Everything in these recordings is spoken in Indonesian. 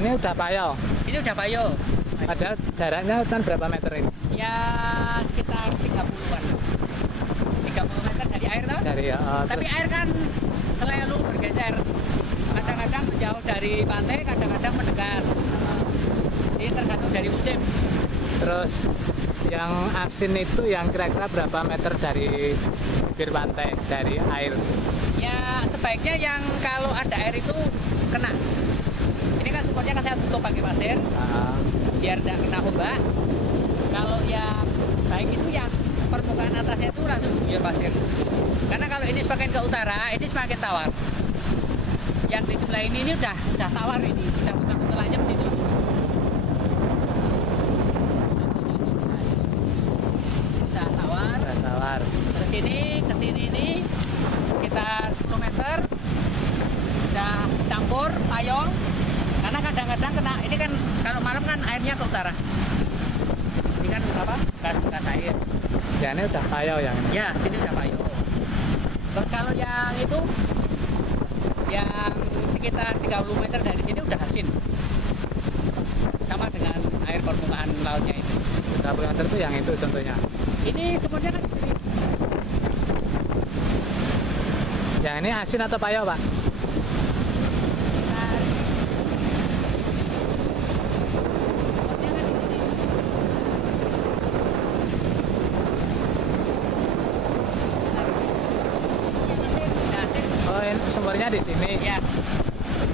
Yang ini udah payo. Ini udah payo. Padahal jaraknya kan berapa meter ini? Ya sekitar 30-an. 30 meter dari air toh? Dari Tapi terus air kan selalu bergeser. Kadang-kadang menjauh dari pantai, kadang-kadang mendekat. Ini tergantung dari musim. terus yang asin itu yang kira-kira berapa meter dari bibir pantai dari air? Ya sebaiknya yang kalau ada air itu kena. Ini kan sumurnya kan saya tutup pakai pasir biar tidak kena ombak. Kalau yang baik itu yang permukaan atasnya itu langsung diguyur pasir. Karena kalau ini semakin ke utara, ini semakin tawar. Yang di sebelah ini udah tawar ini, udah betul-betul anyep situ. Udah tawar. Udah tawar. Terus ini ke sini ini sekitar 10 meter. Udah campur payung. Karena kadang-kadang kena, ini kan kalau malam kan airnya ke utara. Ini kan apa? Gas air. Ya ini udah payo yang ini. Ya, sini udah payung. Terus kalau yang itu yang sekitar 30 meter dari sini udah asin. Sama dengan air permukaan lautnya itu. 30 meter itu yang itu contohnya. Ini sumurnya kan di sini. Yang ini asin atau payo, Pak? Nah, sumurnya kan di sini. Yang asin, udah asin. Oh, ini sumbernya di sini. Ya,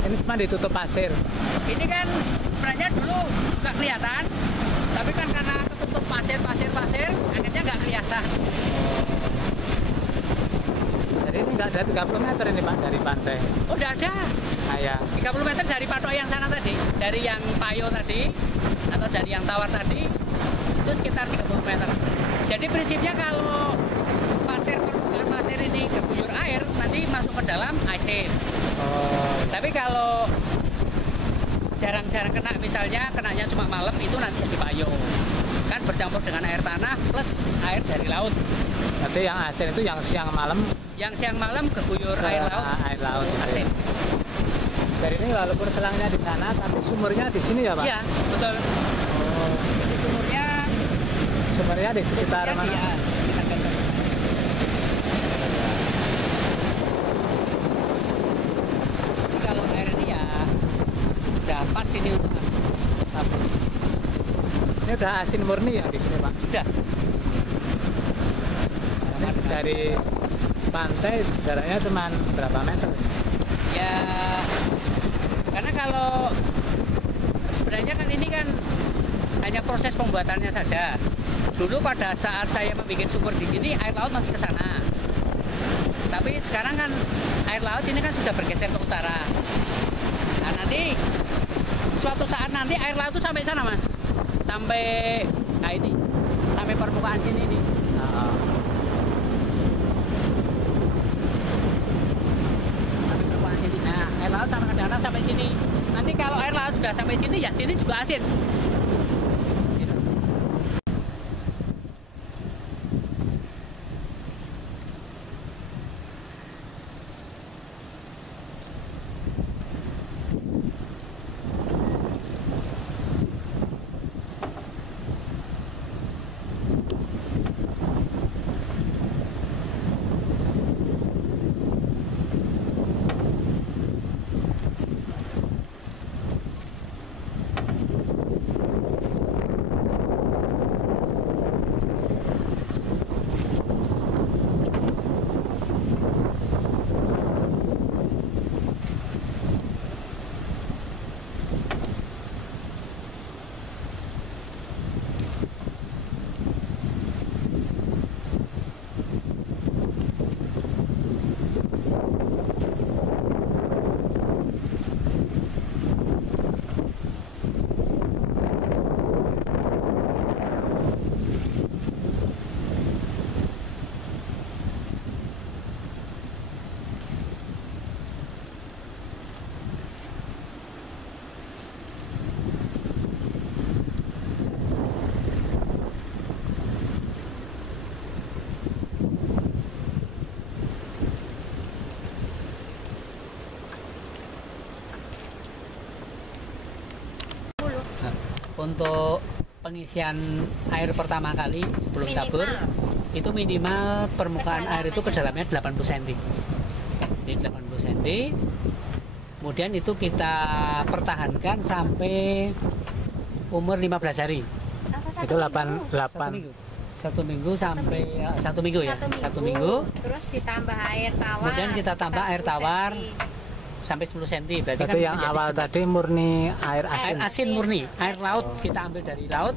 Ini cuma ditutup pasir. ini kan sebenarnya dulu nggak kelihatan, tapi kan karena ketutup pasir, akhirnya nggak kelihatan. Jadi ini nggak ada 30 meter ini, Pak, dari pantai. Udah ada Nah, ya. 30 meter dari patok yang sana tadi, dari yang payo tadi, atau dari yang tawar tadi, itu sekitar 30 meter. Jadi prinsipnya kalau permukaan pasir ini keguyur air, nanti masuk ke dalam asin. Oh, Tapi kalau jarang-jarang kena, misalnya kenanya cuma malam, itu nanti jadi payung. Kan bercampur dengan air tanah plus air dari laut. berarti yang asin itu yang siang malam Yang siang malam keguyur ke air laut, air laut gitu ya. asin. Dari ini walaupun selangnya di sana, tapi sumurnya di sini ya, Pak? Iya, betul. Oh, Jadi sumurnya di sekitar sumurnya mana? di sekitar Gentong. Jadi kalau air ini ya udah pas ini untuk tabung. Ini udah asin murni ya di sini, Pak? Sudah. Ini dari pantai jaraknya cuma berapa meter? Ya, karena kalau sebenarnya kan ini kan hanya proses pembuatannya saja. Dulu pada saat saya membuat sumur di sini, air laut masih ke sana. Tapi sekarang kan air laut ini kan sudah bergeser ke utara. Nah nanti suatu saat nanti air laut itu sampai sana, Mas. Sampai nah ini, sampai permukaan sini nih. Sampai permukaan sini. Nah, air laut kadang-kadang sampai sini. Nanti kalau air laut sudah sampai sini, ya sini juga asin. untuk pengisian air pertama kali sebelum tabur itu minimal permukaan air itu kedalamannya 80 cm. Jadi 80 cm. Kemudian itu kita pertahankan sampai umur 15 hari. Itu 8 Satu minggu sampai satu minggu ya. Satu minggu. Terus ditambah air tawar. Kemudian kita tambah air tawar sampai 10 cm. Berarti kan yang awal tadi murni air asin. Air asin murni, air laut kita ambil dari laut,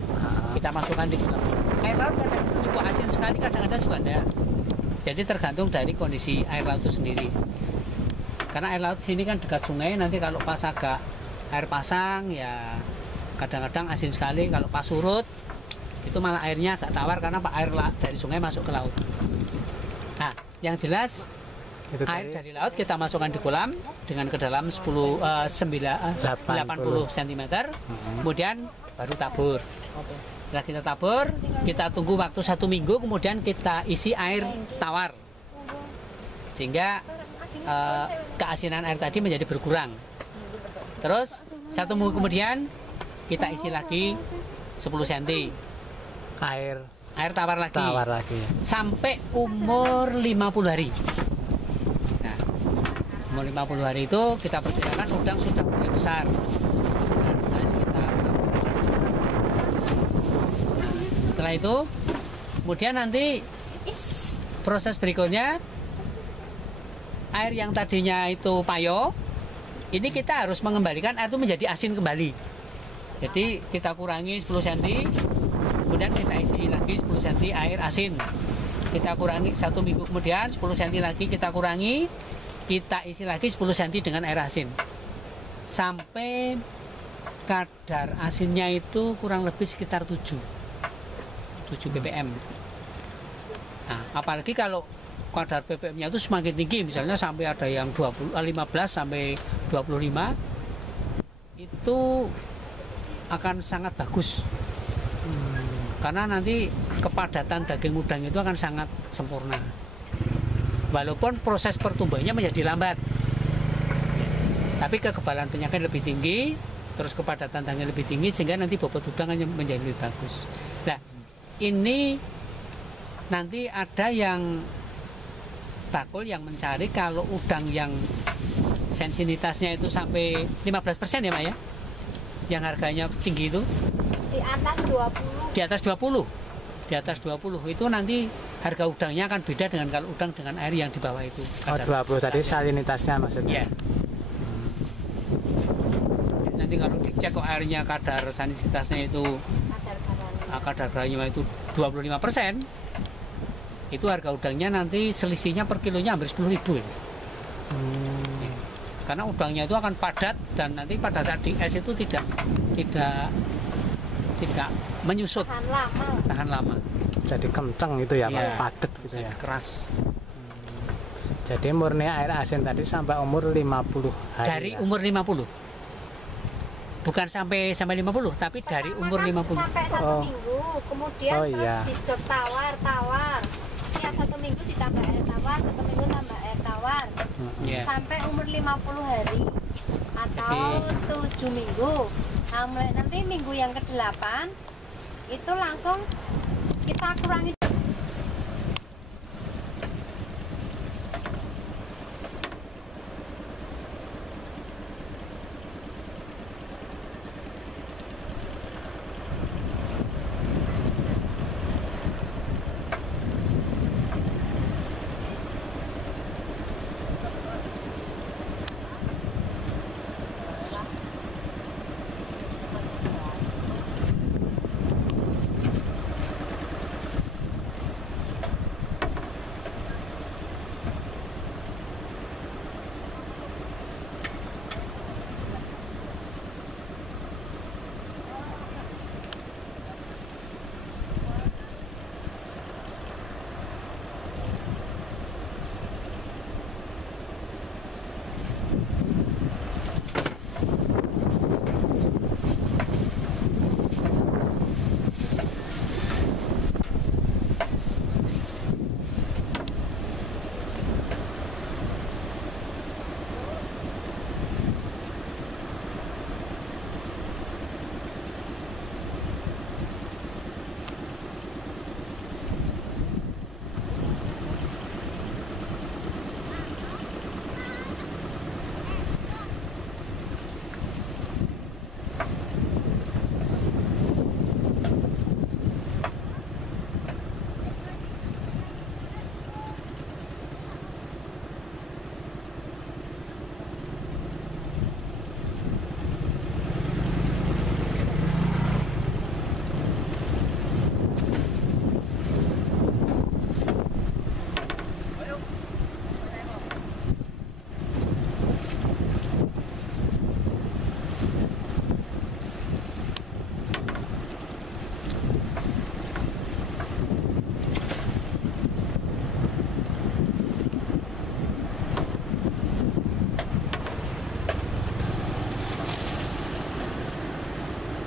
kita masukkan di kolam. Air laut kadang cukup asin sekali, kadang-kadang juga enggak. Jadi tergantung dari kondisi air laut itu sendiri. Karena air laut sini kan dekat sungai, nanti kalau pas agak air pasang ya kadang-kadang asin sekali. Kalau pas surut itu malah airnya agak tawar karena air dari sungai masuk ke laut. Nah, yang jelas Itu air dari laut kita masukkan di kolam dengan kedalaman 80 cm. Kemudian baru tabur. Setelah kita tabur, kita tunggu waktu 1 minggu, kemudian kita isi air tawar sehingga keasinan air tadi menjadi berkurang. Terus 1 minggu kemudian kita isi lagi 10 cm air tawar lagi sampai umur 50 hari. Nah, umur 50 hari itu kita perkirakan udang sudah mulai besar. Setelah itu kemudian nanti proses berikutnya, air yang tadinya itu payo ini kita harus mengembalikan air itu menjadi asin kembali. Jadi kita kurangi 10 cm, kemudian kita isi lagi 10 cm air asin, kita kurangi 1 minggu kemudian 10 cm lagi kita kurangi, kita isi lagi 10 cm dengan air asin sampai kadar asinnya itu kurang lebih sekitar 7 ppm. Nah, apalagi kalau kadar ppm-nya itu semakin tinggi, misalnya sampai ada yang 15 sampai 25, itu akan sangat bagus. Karena nanti kepadatan daging udang itu akan sangat sempurna. Walaupun proses pertumbuhannya menjadi lambat, tapi kekebalan penyakit lebih tinggi, terus kepadatan daging lebih tinggi, sehingga nanti bobot udang akan menjadi lebih bagus. Nah, ini nanti ada yang takul yang mencari kalau udang yang sensitivitasnya itu sampai 15% ya Pak ya, yang harganya tinggi itu Di atas 20. di atas 20, di atas 20 itu nanti harga udangnya akan beda dengan kalau udang dengan air yang di bawah itu. Oh, 20 tadi salinitasnya maksudnya. Iya. Nanti kalau dicek kok airnya kadar sanititasnya itu kadar garamnya itu 25%, itu harga udangnya nanti selisihnya per kilonya hampir 10.000 ya. Karena udangnya itu akan padat dan nanti pada saat di es itu tidak menyusut, tahan lama. Jadi kenceng itu ya, Iya. padat gitu ya. Keras. Jadi murni air asin tadi sampai umur 50 hari. Dari umur 50. Bukan sampai 50, tapi dari umur 50. Sampai 1 minggu, kemudian terus dijot tawar. Tiap 1 minggu ditambah air tawar, 1 minggu tambah air tawar. Sampai umur 50 hari atau 7 minggu. Nah, nanti minggu yang ke-8 itu langsung kita kurangi.